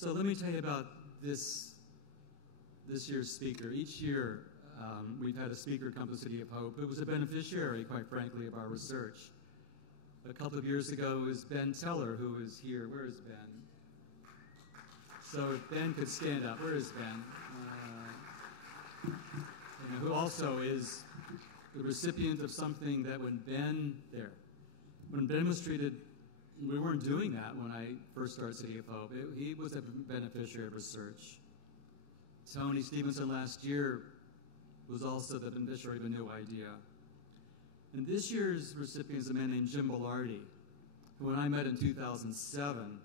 So let me tell you about this year's speaker. Each year, we've had a speaker come to the City of Hope who was a beneficiary, quite frankly, of our research. A couple of years ago is Ben Teller, who is here. Where is Ben? So if Ben could stand up. Where is Ben? Who also is the recipient of something that when Ben was treated, we weren't doing that when I first started City of Hope. He was a beneficiary of research. Tony Stevenson last year was also the beneficiary of a new idea. And this year's recipient is a man named Jim Belardi, who when I met in 2007,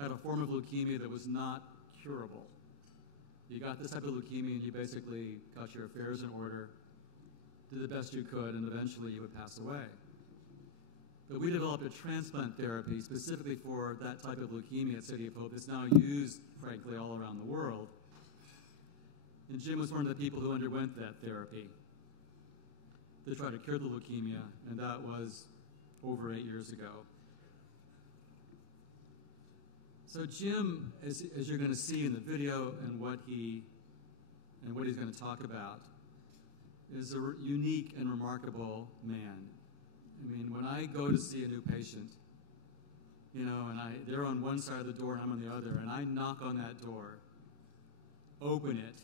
had a form of leukemia that was not curable. You got this type of leukemia and you basically got your affairs in order, did the best you could, and eventually you would pass away. But we developed a transplant therapy specifically for that type of leukemia at City of Hope that's now used, frankly, all around the world. And Jim was one of the people who underwent that therapy to try to cure the leukemia, and that was over 8 years ago. So Jim, as you're going to see in the video and what he's going to talk about, is a unique and remarkable man. I mean, when I go to see a new patient, and they're on one side of the door and I'm on the other, and I knock on that door, open it,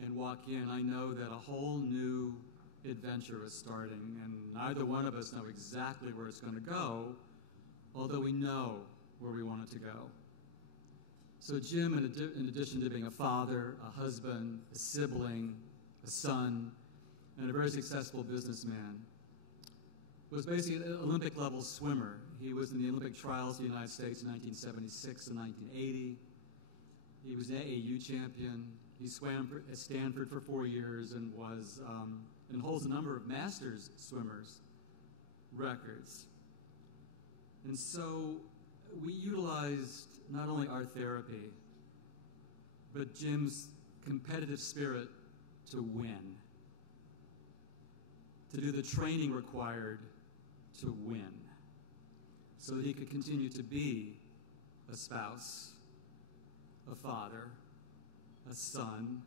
and walk in, I know that a whole new adventure is starting, and neither one of us know exactly where it's going to go, although we know where we want it to go. So Jim, in addition to being a father, a husband, a sibling, a son, and a very successful businessman, was basically an Olympic-level swimmer. He was in the Olympic trials of the United States in 1976 and 1980. He was an AAU champion. He swam at Stanford for 4 years and holds a number of masters swimmers records. And so we utilized not only our therapy, but Jim's competitive spirit to win, to do the training required to win, so that he could continue to be a spouse, a father, a son,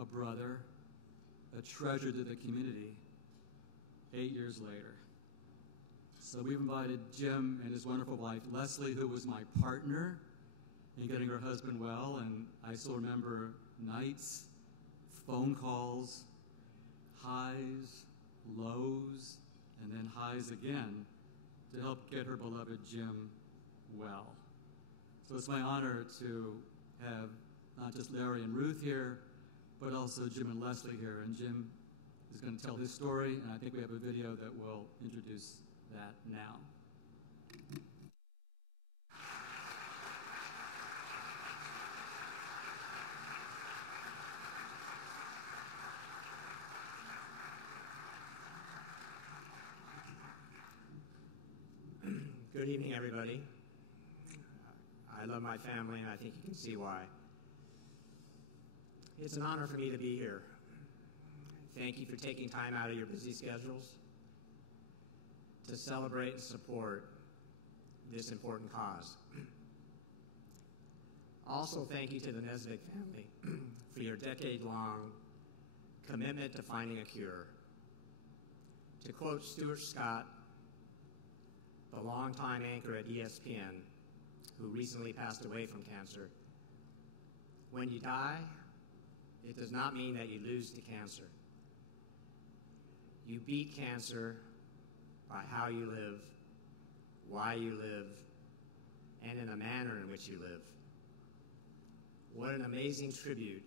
a brother, a treasure to the community 8 years later. So we've invited Jim and his wonderful wife, Leslie, who was my partner in getting her husband well, and I still remember nights, phone calls, highs, lows, and then highs again to help get her beloved Jim well. So it's my honor to have not just Larry and Ruth here, but also Jim and Leslie here. And Jim is going to tell his story, and I think we have a video that will introduce that now. Good evening, everybody. I love my family, and I think you can see why. It's an honor for me to be here. Thank you for taking time out of your busy schedules to celebrate and support this important cause. Also, thank you to the Nesbitt family for your decade-long commitment to finding a cure. To quote Stuart Scott, the longtime anchor at ESPN, who recently passed away from cancer, when you die, it does not mean that you lose to cancer. You beat cancer by how you live, why you live, and in the manner in which you live. What an amazing tribute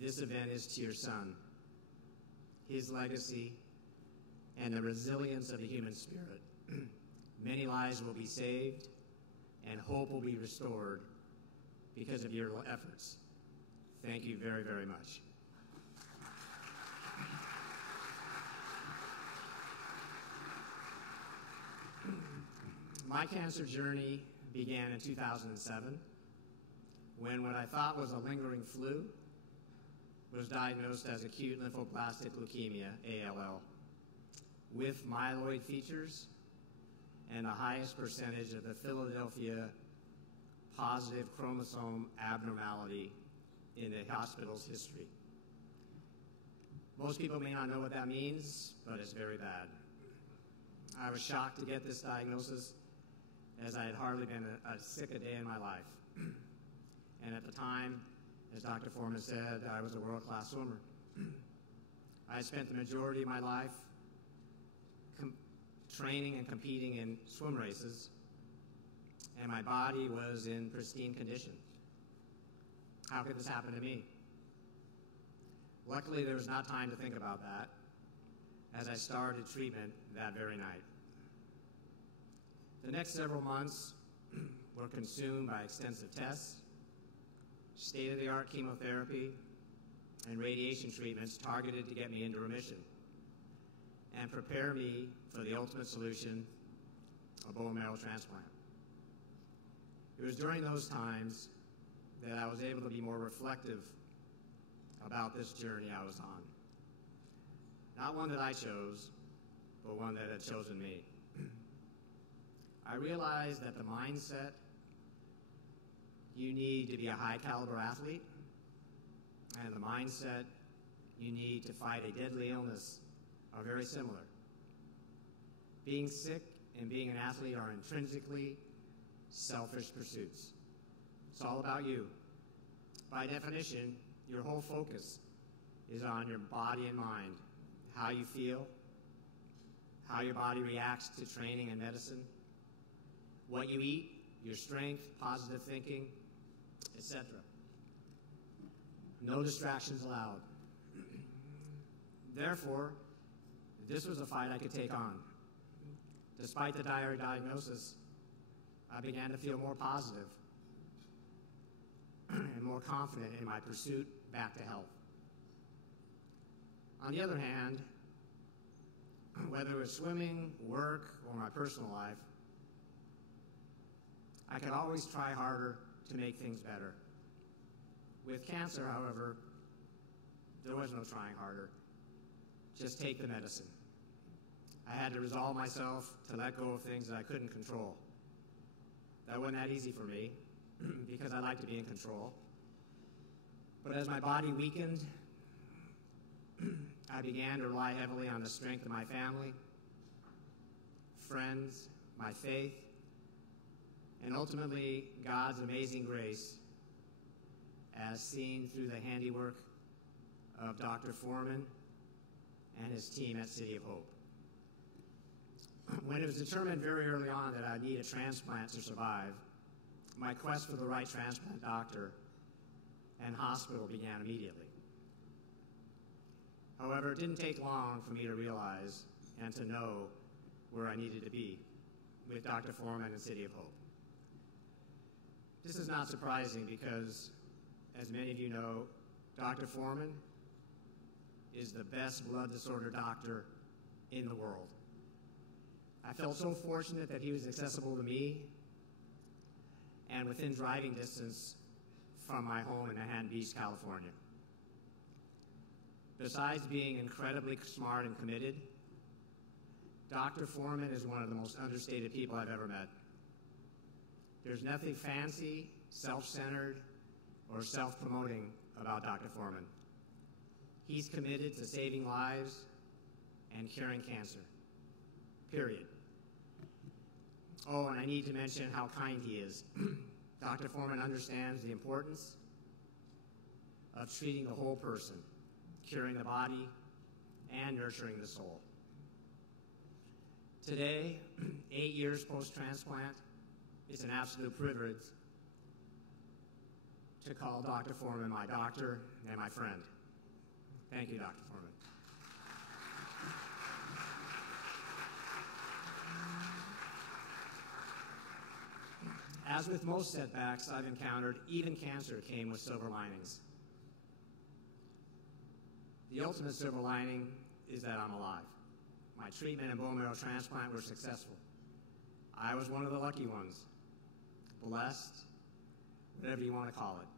this event is to your son, his legacy, and the resilience of the human spirit. Many lives will be saved, and hope will be restored because of your efforts. Thank you very, very much. My cancer journey began in 2007 when what I thought was a lingering flu was diagnosed as acute lymphoblastic leukemia, ALL, with myeloid features and the highest percentage of the Philadelphia positive chromosome abnormality in the hospital's history. Most people may not know what that means, but it's very bad. I was shocked to get this diagnosis, as I had hardly been sick a day in my life. And at the time, as Dr. Forman said, I was a world-class swimmer. I spent the majority of my life training and competing in swim races, and my body was in pristine condition. How could this happen to me? Luckily, there was not time to think about that, as I started treatment that very night. The next several months were consumed by extensive tests, state-of-the-art chemotherapy, and radiation treatments targeted to get me into remission and prepare me for the ultimate solution, a bone marrow transplant. It was during those times that I was able to be more reflective about this journey I was on. Not one that I chose, but one that had chosen me. I realized that the mindset you need to be a high-caliber athlete and the mindset you need to fight a deadly illness are very similar. Being sick and being an athlete are intrinsically selfish pursuits. It's all about you. By definition, your whole focus is on your body and mind, how you feel, how your body reacts to training and medicine, what you eat, your strength, positive thinking, etc. No distractions allowed. Therefore, this was a fight I could take on. Despite the dire diagnosis, I began to feel more positive and more confident in my pursuit back to health. On the other hand, whether it was swimming, work, or my personal life, I could always try harder to make things better. With cancer, however, there was no trying harder. Just take the medicine. I had to resolve myself to let go of things that I couldn't control. That wasn't that easy for me because I like to be in control. But as my body weakened, I began to rely heavily on the strength of my family, friends, my faith, and ultimately God's amazing grace as seen through the handiwork of Dr. Forman and his team at City of Hope. When it was determined very early on that I'd need a transplant to survive, my quest for the right transplant doctor and hospital began immediately. However, it didn't take long for me to realize and to know where I needed to be with Dr. Forman and City of Hope. This is not surprising because, as many of you know, Dr. Forman is the best blood disorder doctor in the world. I felt so fortunate that he was accessible to me and within driving distance from my home in Manhattan Beach, California. Besides being incredibly smart and committed, Dr. Forman is one of the most understated people I've ever met. There's nothing fancy, self-centered, or self-promoting about Dr. Forman. He's committed to saving lives and curing cancer, period. Oh, and I need to mention how kind he is. Dr. Forman understands the importance of treating the whole person, curing the body, and nurturing the soul. Today, 8 years post-transplant, it's an absolute privilege to call Dr. Forman my doctor and my friend. Thank you, Dr. Forman. As with most setbacks I've encountered, even cancer came with silver linings. The ultimate silver lining is that I'm alive. My treatment and bone marrow transplant were successful. I was one of the lucky ones, blessed, whatever you want to call it.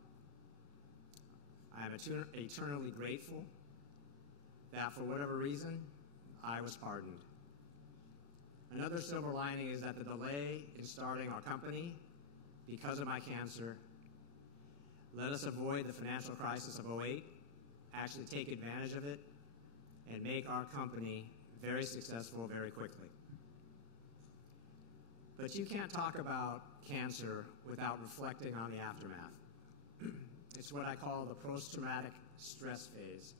I am eternally grateful that for whatever reason, I was pardoned. Another silver lining is that the delay in starting our company because of my cancer. Let us avoid the financial crisis of '08, actually take advantage of it, and make our company very successful very quickly. But you can't talk about cancer without reflecting on the aftermath. It's what I call the post-traumatic stress phase.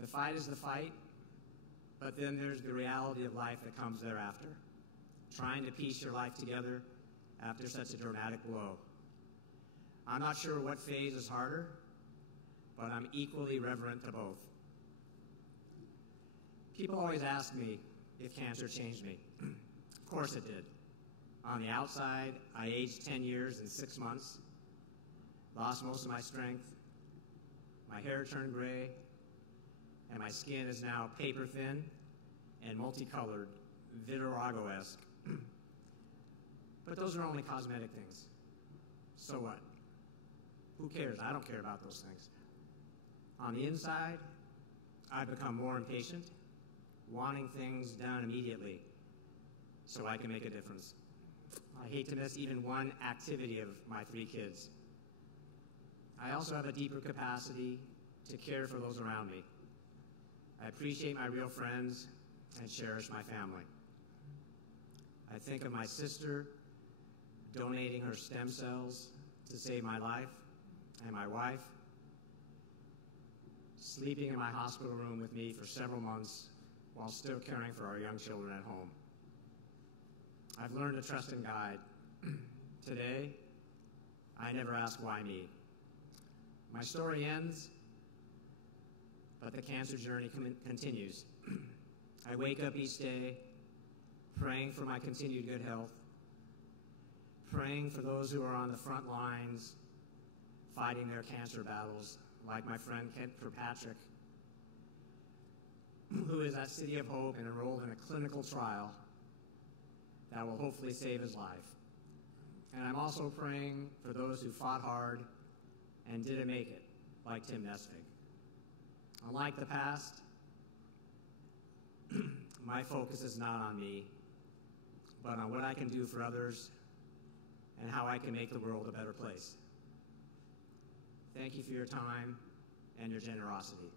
The fight is the fight, but then there's the reality of life that comes thereafter, trying to piece your life together after such a dramatic blow. I'm not sure what phase is harder, but I'm equally reverent to both. People always ask me if cancer changed me. Of course it did. On the outside, I aged 10 years and 6 months, lost most of my strength, my hair turned gray, and my skin is now paper thin and multicolored, vitiligo-esque. But those are only cosmetic things. So what? Who cares? I don't care about those things. On the inside, I've become more impatient, wanting things done immediately so I can make a difference. I hate to miss even one activity of my 3 kids. I also have a deeper capacity to care for those around me. I appreciate my real friends and cherish my family. I think of my sister donating her stem cells to save my life, and my wife sleeping in my hospital room with me for several months while still caring for our young children at home. I've learned to trust in God. Today, I never ask why me. My story ends, but the cancer journey continues. I wake up each day praying for my continued good health, praying for those who are on the front lines fighting their cancer battles, like my friend Kent Kirkpatrick, who is at City of Hope and enrolled in a clinical trial that will hopefully save his life. And I'm also praying for those who fought hard and didn't make it, like Tim Nesvig. Unlike the past, my focus is not on me, but on what I can do for others and how I can make the world a better place. Thank you for your time and your generosity.